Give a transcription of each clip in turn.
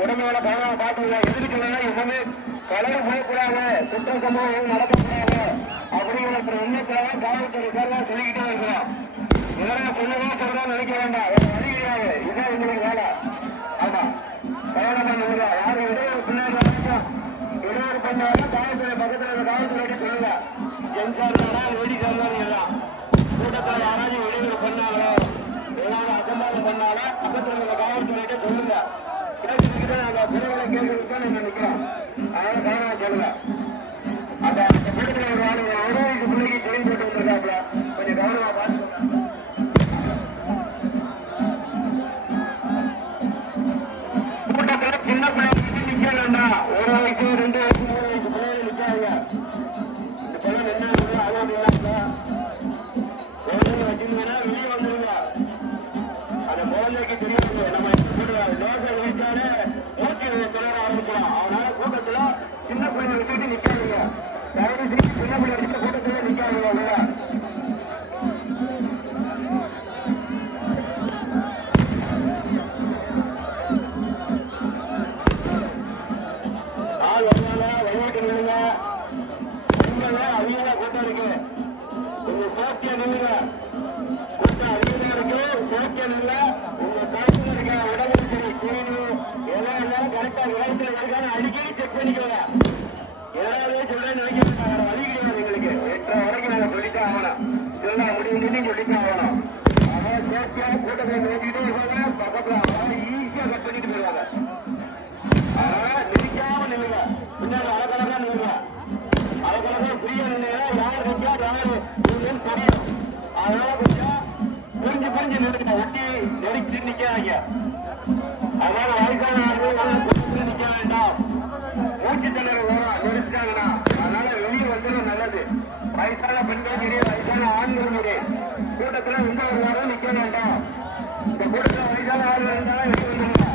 உடமையோட கவனமா பாத்துங்க. எதிர்க்கலாம் எதுவுமே கலர் போகக்கூடாது, குற்ற சம்பவம் நடக்கக்கூடாது அப்படிங்கிற எண்ணத்துல காவல்துறை சார்பா சொல்லிக்கிட்டே இருக்கிறோம். இதெல்லாம் சொல்லதான் சொல்றோம் நினைக்க வேண்டாம். வழி கிடையாது. இதுதான் எங்களுக்கு வேலை. ஆமா, கவனமா நினைங்க. யாரும் இடையூறு பின்னாடி வரைக்கும் இடையூறு பண்ணாலும் காவல்துறை பக்கத்துல காவல்துறை சொல்லுங்க. என் சார்பானா வெடி சார்பாரு எல்லாம் கூட்டத்தில் யாராச்சும் இடையூறு பண்ணாங்களோ ஏதாவது அசம்பாதம் பண்ணாலும் பக்கத்தில் உள்ள காவல்துறையிட்ட சொல்லுங்க. கேட்டுக்கிட்டு நாங்க பிள்ளைகளை கேட்கறதுக்கு நாங்க நிக்கிறோம். அதனால கவனமா சொல்லுங்க. அந்த கூட்டத்தில் ஒரு ஆளு உதவிக்கு பிள்ளைக்கு செயின் போட்டு வந்திருக்காப்ல, கொஞ்சம் கவனமா பார்த்து கூட்டத்தில் சின்ன பிள்ளைங்க நிக்க வேண்டாம். 1 வயசு 2 வயசு 3 வயசு பிள்ளைகள் நிக்காங்க. இந்த பிள்ளை என்ன அலோடு இல்லாம வச்சிருந்தீங்கன்னா வெளியே வந்துருங்க. அந்த குழந்தைக்கு தெரியாது நம்ம லோக்கல் வச்சாலே மூச்சு தொடர ஆரம்பிக்கலாம். அதனால கூட்டத்துல சின்ன பிள்ளை வச்சுட்டு நிக்காதீங்க. தயவு செஞ்சு சின்ன பிள்ளை வச்சுட்டு கூட்டத்துல நிக்காதீங்க. ஆள் வந்தால வழிபாட்டு நில்லுங்க. அதிகமா கூட்டம் இருக்கு. கொஞ்சம் சேஃப்டியா நில்லுங்க. கூட்டம் அதிகமா இருக்கு. சேஃப்டியா நில்ல. உங்க கையில் இருக்க உடம்பு சரி கிளீனு எல்லாம் எல்லாம் கரெக்டா விளைச்சல் இருக்கான்னு அடிக்கடி செக் பண்ணிக்கோங்க. எல்லாருமே சொல்றேன்னு நினைக்க வேண்டாம். வழி கிடையாது எங்களுக்கு. 8:30 வரைக்கும் நாங்க சொல்லித்தான் ஆகணும். இதெல்லாம் முடிவு சொல்லித்தான் ஆகணும். அதனால சேஃப்டியா கூட்டத்தை நோக்கிட்டே இருப்பாங்க. பக்கத்துல ஈஸியா கட் பண்ணிட்டு போயிருவாங்க. அதனால நிற்காம நில்லுங்க. பின்னாடி அழகழகா நில்லுங்க. அழகழகா ஃப்ரீயா நின்னீங்கன்னா யார் நிற்கா யாரு தெரியும். அதனால கொஞ்சம் புரிஞ்சு புரிஞ்சு நின்றுங்க. ஒட்டி நெருக்கி நிக்காதீங்க. அதனால வயசான ஆளுங்க நிக்க வேண்டாம். மூச்சு திணறல் வரும் நெரிச்சிட்டாங்கன்னா. அதனால வெளியே வந்தது நல்லது. வயசான பெண்கள் சரி, வயசான ஆண்கள் சரி, கூட்டத்துல எந்த ஒரு வாரம் நிக்க வேண்டாம். இந்த கூட்டத்துல வயசான ஆள் இருந்தாலும் வெளியே வந்துருங்க.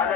அந்த